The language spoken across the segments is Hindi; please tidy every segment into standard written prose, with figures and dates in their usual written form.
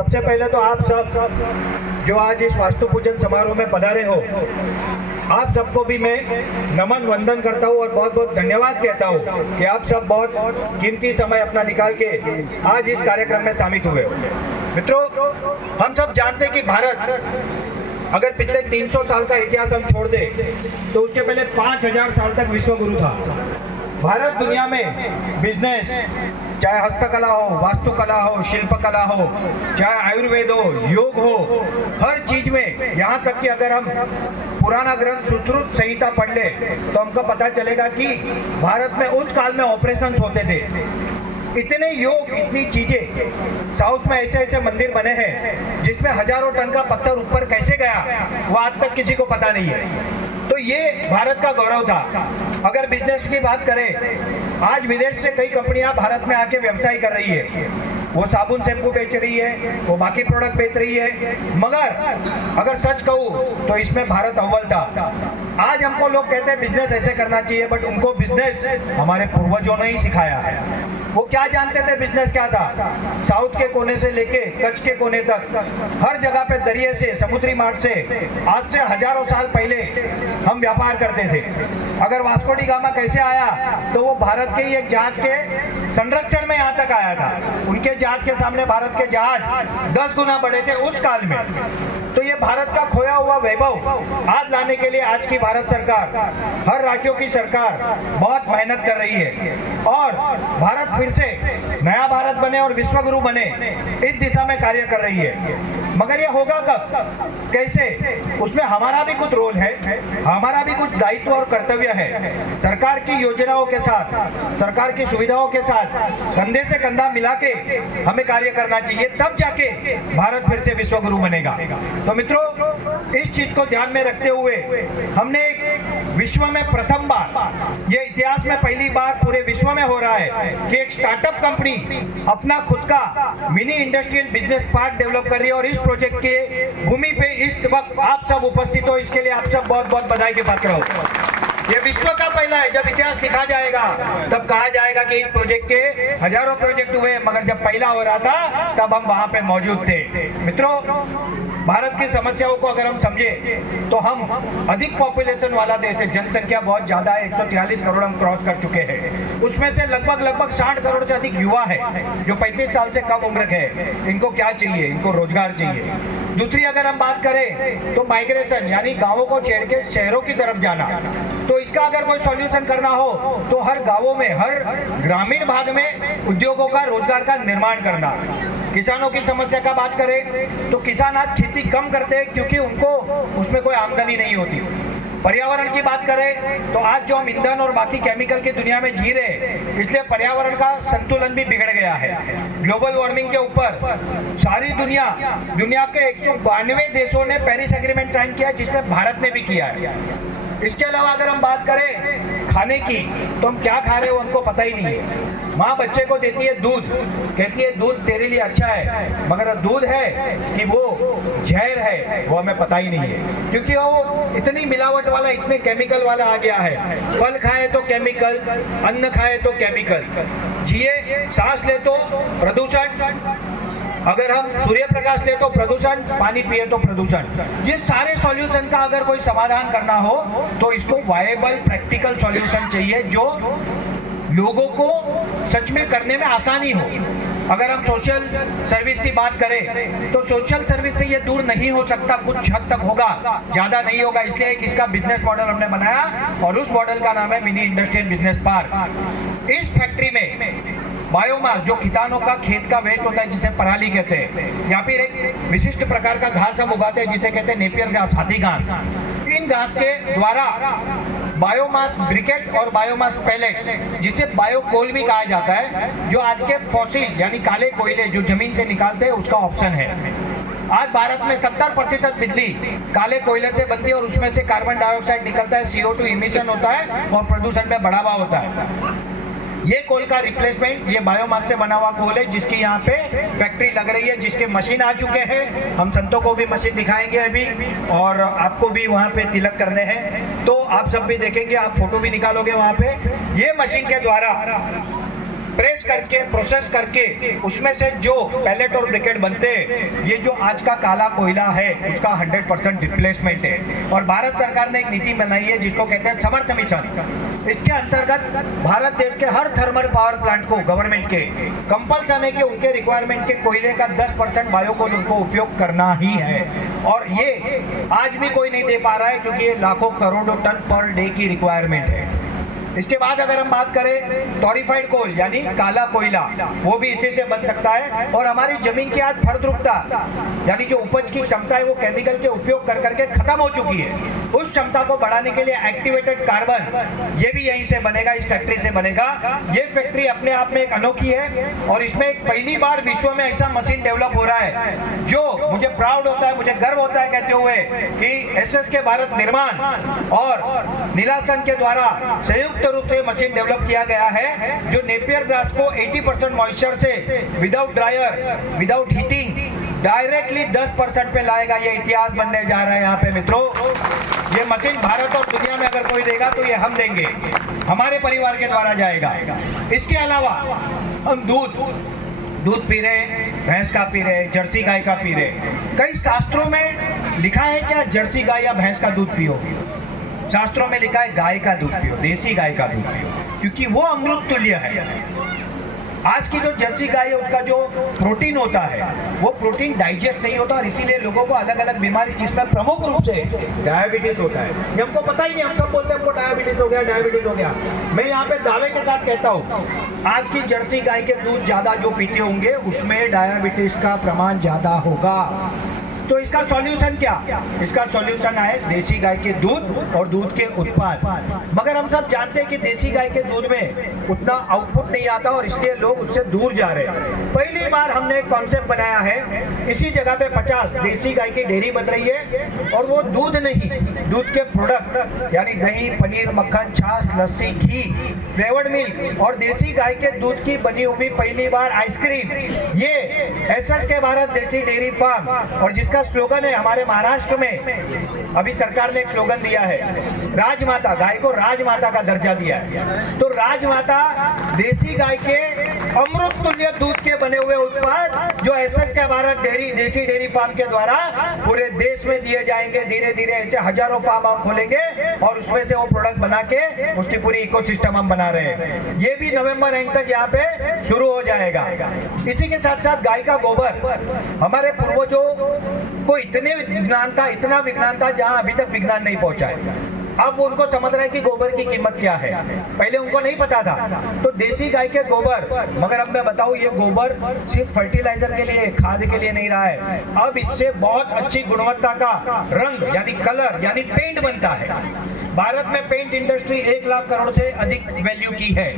सबसे पहले तो आप सब जो आज इस वास्तु पूजन समारोह में पधारे हो, आप सबको भी मैं नमन वंदन करता हूँ और बहुत बहुत धन्यवाद कहता हूँ कि आप सब बहुत कीमती समय अपना निकाल के आज इस कार्यक्रम में शामिल हुए हो। मित्रों, हम सब जानते हैं कि भारत अगर पिछले 300 साल का इतिहास हम छोड़ दे तो उसके पहले 5000 साल तक विश्व गुरु था। भारत दुनिया में बिजनेस, चाहे हस्तकला हो, वास्तुकला हो, शिल्पकला हो, चाहे आयुर्वेद हो, योग हो, हर चीज में, यहाँ तक कि अगर हम पुराना ग्रंथ सुश्रुत संहिता पढ़ ले तो हमको पता चलेगा कि भारत में उस काल में ऑपरेशंस होते थे। इतने योग, इतनी चीजें, साउथ में ऐसे ऐसे मंदिर बने हैं जिसमें हजारों टन का पत्थर ऊपर कैसे गया वो आज तक किसी को पता नहीं है। तो ये भारत का गौरव था। अगर बिजनेस की बात करें, आज विदेश से कई कंपनियां भारत में आके व्यवसाय कर रही है। वो साबुन शैम्पू बेच रही है, वो बाकी प्रोडक्ट बेच रही है, मगर अगर सच कहूँ तो इसमें भारत अव्वल था। आज हमको लोग कहते हैं बिजनेस ऐसे करना चाहिए, बट उनको बिजनेस हमारे पूर्वजों ने ही सिखाया है। वो क्या जानते थे बिजनेस क्या था? साउथ के कोने से लेके कच्छ के कोने तक हर जगह पे दरिये से, समुद्री मार्ग से आज से हजारों साल पहले हम व्यापार करते थे। अगर वास्को डी गामा कैसे आया तो वो भारत के ही एक जहाज के संरक्षण में यहाँ तक आया था। उनके जहाज के सामने भारत के जहाज 10 गुना बड़े थे उस काल में। तो ये भारत का खोया हुआ वैभव आज लाने के लिए आज की भारत सरकार, हर राज्यों की सरकार बहुत मेहनत कर रही है और भारत फिर से नया भारत बने और विश्व गुरु बने, इस दिशा में कार्य कर रही है। मगर ये होगा कब, कैसे? उसमें हमारा भी कुछ रोल है, हमारा भी कुछ दायित्व और कर्तव्य है। सरकार की योजनाओं के साथ, सरकार की सुविधाओं के साथ कंधे से कंधा मिला के हमें कार्य करना चाहिए, तब जाके भारत फिर से विश्व गुरु बनेगा। तो मित्रों, इस चीज को ध्यान में रखते हुए हमने विश्व में प्रथम बार, ये इतिहास में पहली बार पूरे विश्व में हो रहा है कि एक स्टार्टअप कंपनी अपना खुद का mini industrial business park develop कर रही है। और इस प्रोजेक्ट के भूमि पे इस वक्त आप सब उपस्थित हो, इसके लिए आप सब बहुत बहुत बधाई के पात्र हो। ये विश्व का पहला है। जब इतिहास लिखा जाएगा तब कहा जाएगा कि इस प्रोजेक्ट के हजारों प्रोजेक्ट हुए, मगर जब पहला हो रहा था तब हम वहां पे मौजूद थे। मित्रों, भारत की समस्याओं को अगर हम समझे तो हम अधिक पॉपुलेशन वाला देश है, जनसंख्या बहुत ज्यादा है, 143 करोड़ हम क्रॉस कर चुके हैं। उसमें से लगभग 60 करोड़ से अधिक युवा है जो 35 साल से कम उम्र के हैं। इनको क्या चाहिए? इनको रोजगार चाहिए। दूसरी अगर हम बात करें तो माइग्रेशन, यानी गांवों को छेड़ के शहरों की तरफ जाना। तो इसका अगर कोई सॉल्यूशन करना हो तो हर गांवों में, हर ग्रामीण भाग में उद्योगों का, रोजगार का निर्माण करना। किसानों की समस्या का बात करें तो किसान आज खेती कम करते हैं क्योंकि उनको उसमें कोई आमदनी नहीं होती। पर्यावरण की बात करें तो आज जो हम ईंधन और बाकी केमिकल की दुनिया में जी रहे हैं, इसलिए पर्यावरण का संतुलन भी बिगड़ गया है। ग्लोबल वार्मिंग के ऊपर सारी दुनिया के 192 देशों ने पेरिस एग्रीमेंट साइन किया, जिसमें भारत ने भी किया है। इसके अलावा अगर हम बात करें खाने की तो हम क्या खा रहे हैं वो हमको पता ही नहीं है। माँ बच्चे को देती है दूध, कहती है दूध तेरे लिए अच्छा है, मगर दूध है कि वो जहर है वो हमें पता ही नहीं है, क्योंकि वो इतनी मिलावट वाला, इतने केमिकल वाला आ गया है। फल खाए तो केमिकल, अन्न खाए तो केमिकल, जिए सांस ले तो प्रदूषण, अगर हम सूर्य प्रकाश ले तो प्रदूषण, पानी पिए तो प्रदूषण। ये सारे सॉल्यूशन का अगर कोई समाधान करना हो तो इसको वायबल प्रैक्टिकल सॉल्यूशन चाहिए जो लोगों को सच में करने में आसानी हो। अगर हम सोशल सर्विस की बात करें तो सोशल सर्विस से ये दूर नहीं हो सकता, कुछ हद तक होगा, ज्यादा नहीं होगा। इसलिए एक इसका बिजनेस मॉडल हमने बनाया और उस मॉडल का नाम है मिनी इंडस्ट्रियल बिजनेस पार्क। इस फैक्ट्री में बायोमास, जो किसानों का खेत का वेस्ट होता है जिसे पराली कहते हैं, या फिर एक विशिष्ट प्रकार का घास हम उगाते हैं जिसे कहते हैं नेपियर घास, हाथी घास। इन घास के द्वारा बायोमास ब्रिकेट और बायोमास पैलेट, जिसे बायोकोल भी कहा जाता है, जो आज के फॉसिल यानी काले कोयले जो जमीन से निकालते हैं उसका ऑप्शन है। आज भारत में 70% बिजली काले कोयले से बनती है और उसमें से कार्बन डाइऑक्साइड निकलता है, CO2 इमिशन होता है और प्रदूषण में बढ़ावा होता है। ये कोल का रिप्लेसमेंट ये बायोमास से बना हुआ कोल है, जिसकी यहाँ पे फैक्ट्री लग रही है, जिसके मशीन आ चुके हैं। हम संतों को भी मशीन दिखाएंगे अभी, और आपको भी वहाँ पे तिलक करने हैं, तो आप सब भी देखेंगे, आप फोटो भी निकालोगे वहाँ पे। ये मशीन के द्वारा प्रेस करके प्रोसेस करके उसमें से जो पैलेट और ब्रिकेट बनते हैं, ये जो आज का काला कोयला है उसका 100% रिप्लेसमेंट है। और भारत सरकार ने एक नीति बनाई है जिसको कहते हैं समर्थ मिशन। इसके अंतर्गत भारत देश के हर थर्मल पावर प्लांट को गवर्नमेंट के कंपल्सन है कि उनके रिक्वायरमेंट के कोयले का 10% बायोकोल उनको उपयोग करना ही है। और ये आज भी कोई नहीं दे पा रहा है क्योंकि ये लाखों करोड़ों टन पर डे की रिक्वायरमेंट है। इसके बाद अगर हम बात करें टॉरिफाइड कोल यानी काला कोयला, वो भी इसी से बन सकता है। और हमारी जमीन की आज फलद्रुपता यानी जो उपज की क्षमता है वो केमिकल के उपयोग कर करके खत्म हो चुकी है। उस क्षमता को बढ़ाने के लिए एक्टिवेटेड कार्बन ये भी यहीं से बनेगा, इस फैक्ट्री से बनेगा। ये फैक्ट्री अपने आप में एक अनोखी है और इसमें एक पहली बार विश्व में ऐसा मशीन डेवलप हो रहा है जो मुझे प्राउड होता है, मुझे गर्व होता है कहते हुए कि एसएसके भारत निर्माण और नीलासन के द्वारा संयुक्त रूप से मशीन डेवलप किया गया है जो नेपियर ग्रास को 80% मॉइस्चर से without dryer without heating directly 10% पे लाएगा। ये इतिहास बनने जा रहा है यहाँ पे मित्रों। ये मशीन भारत और दुनिया में अगर कोई देगा तो ये हम देंगे, हमारे परिवार के द्वारा जाएगा। इसके अलावा हम दूध पी रहे हैं, भैंस का पी रहे हैं, जर्सी गाय का पी रहे हैं। कई शास्त्रों में लिखा है क्या जर्सी गाय या भैंस का दूध पियो? शास्त्रों में लिखा है गाय का दूध पियो, देसी गाय का दूध पियो, क्योंकि वो अमृत तुल्य है। आज की जो जर्सी गाय है उसका जो प्रोटीन होता है वो प्रोटीन डाइजेस्ट नहीं होता और इसीलिए लोगों को अलग अलग बीमारी जिसमें प्रमुख रूप से डायबिटीज होता है। ये हमको पता ही नहीं, हम सब बोलते हैं हमको डायबिटीज हो गया, डायबिटीज हो गया। मैं यहाँ पे दावे के साथ कहता हूँ आज की जर्सी गाय के दूध ज्यादा जो पीते होंगे उसमें डायबिटीज का प्रमाण ज्यादा होगा। तो इसका सॉल्यूशन क्या? इसका सॉल्यूशन है देसी गाय के दूध और दूध के उत्पाद। मगर हम सब जानते हैं कि देसी गाय के दूध में उतना आउटपुट नहीं आता और इसलिए लोग उससे दूर जा रहे हैं। पहली बार हमने एक कॉन्सेप्ट बनाया है, इसी जगह पे 50 देसी गाय की डेयरी बन रही है और वो दूध नहीं, दूध के प्रोडक्ट यानी दही, पनीर, मक्खन, छाछ, लस्सी, घी, फ्लेवर्ड मिल्क और देसी गाय के दूध की बनी हुई पहली बार आइसक्रीम, ये एसएसके भारत देसी डेयरी फार्म। और जिसका स्लोगन है हमारे महाराष्ट्र में अभी सरकार ने एक स्लोगन दिया है, राजमाता, गाय को राजमाता का दर्जा दिया है। तो राजमाता देसी गाय के अमृत तुल्य दूध के बने हुए उत्पाद जो एसएसके भारत डेयरी देसी डेयरी फार्म के द्वारा पूरे देश में दिए जाएंगे। धीरे धीरे ऐसे हजारों फार्म हम खोलेंगे और उसमें से वो प्रोडक्ट बना के उसकी पूरी इकोसिस्टम हम बना रहे हैं। ये भी नवंबर एंड तक यहाँ पे शुरू हो जाएगा। इसी के साथ साथ गाय का गोबर, हमारे पूर्वजों को इतना विज्ञान था जहां अभी तक विज्ञान नहीं पहुंचा है। अब उनको समझ रहे हैं कि गोबर की कीमत क्या है, पहले उनको नहीं पता था। तो देसी गाय के गोबर, मगर अब मैं बताऊं ये गोबर सिर्फ फर्टिलाइजर के लिए, खाद के लिए नहीं रहा है। अब इससे बहुत अच्छी गुणवत्ता का रंग यानी कलर यानी पेंट बनता है। भारत में पेंट इंडस्ट्री 1 लाख करोड़ से अधिक वैल्यू की है।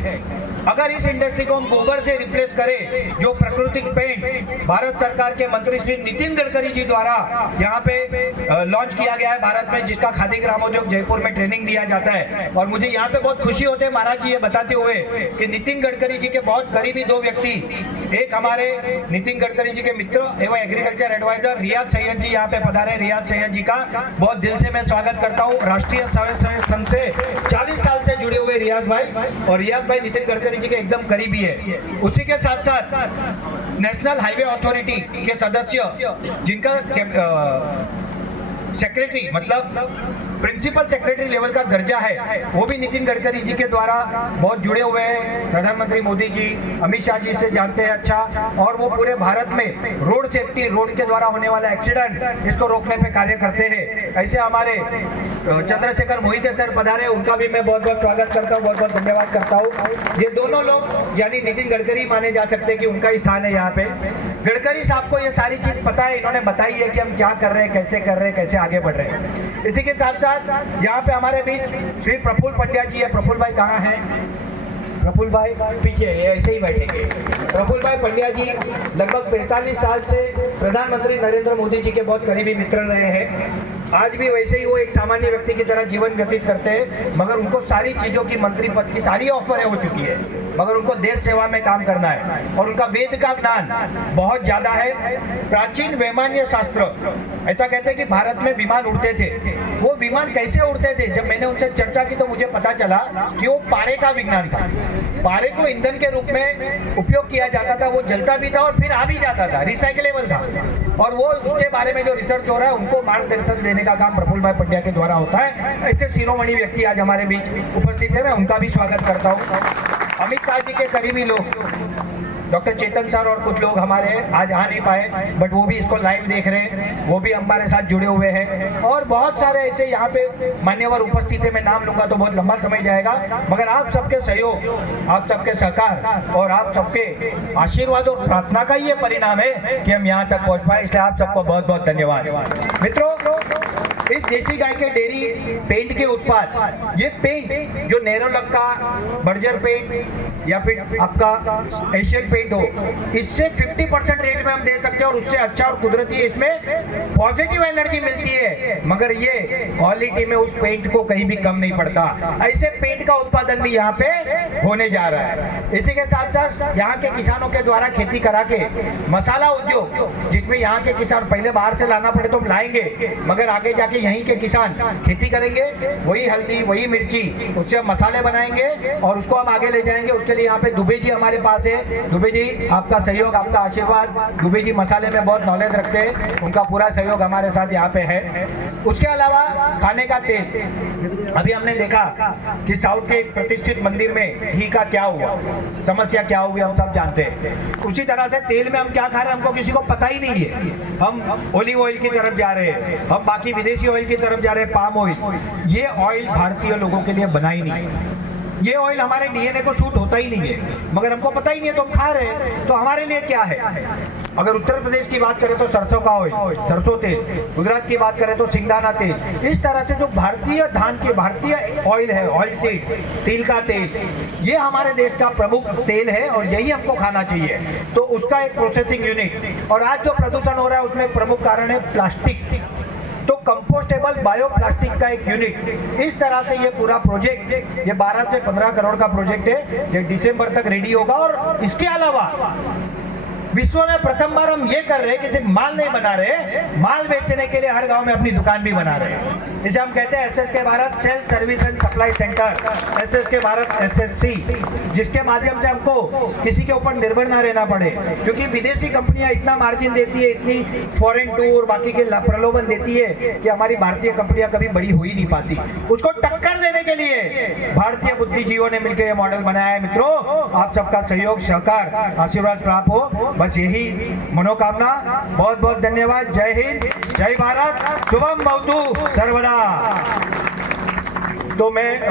अगर इस इंडस्ट्री को हम गोबर से रिप्लेस करें, जो प्राकृतिक पेंट भारत सरकार के मंत्री श्री नितिन गडकरी जी द्वारा यहाँ पे लॉन्च किया गया है भारत में, जिसका खादी ग्रामोद्योग जयपुर में ट्रेनिंग दिया जाता है। और मुझे यहाँ पे बहुत खुशी होते हैं महाराज जी ये बताते हुए कि नितिन गडकरी जी के बहुत करीबी 2 व्यक्ति, एक हमारे नितिन गडकरी जी के मित्र एवं एग्रीकल्चर एडवाइजर रियाज सैयद जी यहाँ पे पधारे। रियाज सैयद जी का बहुत दिल से मैं स्वागत करता हूँ। राष्ट्रीय स्वयं संघ से 40 साल से जुड़े हुए रियाज भाई, और रियाज भाई नितिन गडकरी जी के एकदम करीबी है। उसी के साथ साथ नेशनल हाईवे अथॉरिटी के सदस्य जिनका सेक्रेटरी मतलब प्रिंसिपल सेक्रेटरी लेवल का दर्जा है, वो भी नितिन गडकरी जी के द्वारा बहुत जुड़े हुए हैं। प्रधानमंत्री मोदी जी अमित शाह जी से जानते हैं अच्छा, और वो पूरे भारत में रोड सेफ्टी, रोड के द्वारा होने वाला एक्सीडेंट, इसको रोकने पे कार्य करते हैं। ऐसे हमारे चंद्रशेखर मोहिते सर पधारे, उनका भी मैं बहुत बहुत स्वागत करता हूँ, बहुत बहुत धन्यवाद करता हूँ। ये दोनों लोग यानी नितिन गडकरी माने जा सकते हैं कि उनका ही स्थान है यहाँ पे। गडकरी साहब को ये सारी चीज पता है, इन्होंने बताई है कि हम क्या कर रहे हैं, कैसे कर रहे हैं, कैसे आगे बढ़ रहे हैं। इसी के साथ साथ यहाँ पे हमारे बीच श्री प्रफुल्ल पंड्या जी है। प्रफुल्ल भाई कहाँ हैं? प्रफुल्ल भाई पीछे ऐसे ही बैठेंगे। प्रफुल्ल भाई पंड्या जी लगभग 45 साल से प्रधानमंत्री नरेंद्र मोदी जी के बहुत करीबी मित्र रहे हैं। आज भी वैसे ही वो एक सामान्य व्यक्ति की तरह जीवन व्यतीत करते हैं, मगर उनको सारी चीजों की, मंत्री पद की सारी ऑफर हो चुकी है। मगर उनको देश सेवा में काम करना है और उनका वेद का ज्ञान बहुत ज्यादा है। प्राचीन वैमान्य शास्त्र ऐसा कहते हैं कि भारत में विमान उड़ते थे। वो विमान कैसे उड़ते थे, जब मैंने उनसे चर्चा की तो मुझे पता चला कि वो पारे का विज्ञान था। पारे को ईंधन के रूप में उपयोग किया जाता था, वो जलता भी था और फिर आ भी जाता था, रिसाइकलेबल था। और वो उसके बारे में जो रिसर्च हो रहा है उनको मार्गदर्शन देने का काम प्रफुल्ल भाई पंड्या के द्वारा होता है। ऐसे शिरोमणि व्यक्ति आज हमारे बीच उपस्थित है, मैं उनका भी स्वागत करता हूँ। अमित शाह जी के करीबी लोग डॉक्टर चेतन सर और कुछ लोग हमारे आज आ नहीं पाए, बट वो भी इसको लाइव देख रहे हैं, वो भी हमारे साथ जुड़े हुए हैं। और बहुत सारे ऐसे यहाँ पे मान्यवर उपस्थित है, मैं नाम लूंगा तो बहुत लंबा समय जाएगा, मगर आप सबके सहयोग, आप सबके सहकार और आप सबके आशीर्वाद और प्रार्थना का ये परिणाम है कि हम यहाँ तक पहुँच पाए। इसलिए आप सबको बहुत बहुत धन्यवाद। मित्रों, इस देसी गाय के डेयरी पेंट के उत्पाद, ये पेंट जो नेरोलक का बर्जर पेंट या फिर आपका एशियन पेंट हो, इससे 50% रेट में हम दे सकते हैं और उससे अच्छा और कुदरती इसमें पॉजिटिव एनर्जी मिलती है, मगर ये क्वालिटी में उस पेंट को कहीं भी कम नहीं पड़ता। ऐसे पेंट का उत्पादन भी यहाँ पे होने जा रहा है। इसी के साथ साथ यहाँ के किसानों के द्वारा खेती करा के मसाला उद्योग, जिसमें यहाँ के किसान पहले बाहर से लाना पड़े तो हम लाएंगे, मगर आगे जाके यहीं के किसान खेती करेंगे, वही हल्दी वही मिर्ची उससे हम मसाले बनाएंगे और उसको हम आगे ले जाएंगे। उसके लिए यहाँ पे दुबे जी हमारे पास है। दुबे जी, आपका सहयोग, आपका आशीर्वाद। दुबे जी मसाले में बहुत नॉलेज रखते हैं, उनका पूरा सहयोग हमारे साथ यहाँ पे है। उसके अलावा खाने का तेल, अभी हमने देखा कि साउथ के एक प्रतिष्ठित मंदिर में घी का क्या हुआ, समस्या क्या हुई, हम सब जानते हैं। उसी तरह से तेल में हम क्या खा रहे हैं हमको किसी को पता ही नहीं है। हम ओलिव ऑयल की तरफ जा रहे हैं, हम बाकी विदेशी ऑयल की तरफ जा रहे हैं, पाम ऑयल। ये ऑयल भारतीय लोगों के लिए बना ही नहीं, ये ऑयल हमारे डीएनए को सूट होता ही नहीं है, मगर हमको पता ही नहीं है तो हम खा रहे हैं। तो हमारे लिए क्या है? अगर उत्तर प्रदेश की बात करें तो सरसों का ऑयल, सरसों तेल, गुजरात की बात करें तो सिंगदाना तेल। इस तरह से जो भारतीय धान की भारतीय ऑयल है, ऑयल सीड, तिल का तेल, ये हमारे देश का प्रमुख तेल है और यही हमको खाना चाहिए। तो उसका एक प्रोसेसिंग यूनिट, और आज जो प्रदूषण हो रहा है उसमें एक प्रमुख कारण है प्लास्टिक, तो कंपोस्टेबल बायो प्लास्टिक का एक यूनिट। इस तरह से ये पूरा प्रोजेक्ट, ये 12 से 15 करोड़ का प्रोजेक्ट है, ये दिसंबर तक रेडी होगा। और इसके अलावा विश्व में प्रथम बार हम ये कर रहे हैं कि सिर्फ माल नहीं बना रहे, माल बेचने के लिए हर गांव में अपनी दुकान भी बना रहे हैं। इसे हम कहते हैं SSK Bharat self service and supply centre, SSK Bharat SSC, जिसके माध्यम से हमको किसी के ऊपर निर्भर ना रहना पड़े। क्योंकि विदेशी कंपनियां इतना मार्जिन देती है, इतनी फॉरेन टूर बाकी के प्रलोभन देती है कि हमारी भारतीय कंपनियां कभी बड़ी हो ही नहीं पाती। उसको टक्कर देने के लिए भारतीय बुद्धिजीवियों ने मिलकर ये मॉडल बनाया है। मित्रों, आप सबका सहयोग, सहकार, आशीर्वाद प्राप्त हो, बस यही मनोकामना। बहुत बहुत धन्यवाद। जय हिंद, जय भारत, शुभम भवतु सर्वदा। तो मैं